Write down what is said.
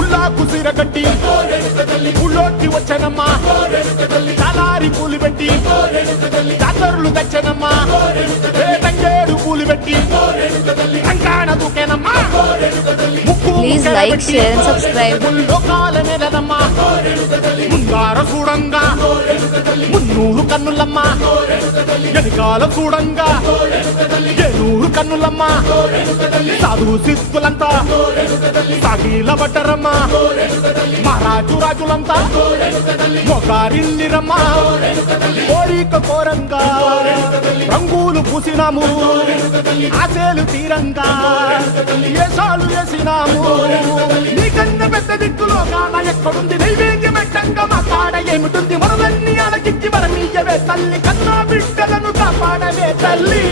ఉల్లాకు సీర కట్టి ఊళ్ళోకి వచ్చనమ్మా చాలారి పూలు పెట్టి జాతరులు తెచ్చనమ్మా తంగేడు పూలు పెట్టి రంగాణ దూకేనమ్మా please like share and subscribe. లోకాల మీదనమ్మా ముందార చూడంగా మున్నూరు కన్నులమ్మ ఎనకాల చూడంగా ఏనూరు కన్నులమ్మ సాధు సిద్ధులంతా సాగిల బట్టరమ్మ మహారాజు రాజులంతా మొగారిల్లిరమ్మ కోరిక కోరంగా రంగులు పూసినాము ఆశలు తీరంగా ఏసాలు వేసినాము నీకన్నా పెద్ద దిక్కులో కాన ఎక్కడుంది నైవేద్యం పెట్టంగా మా కాడ ఏమిటుంది మనలన్నీ అలకించి మరమీయవే తల్లి కన్నా బిడ్డలను కాపాడవే తల్లి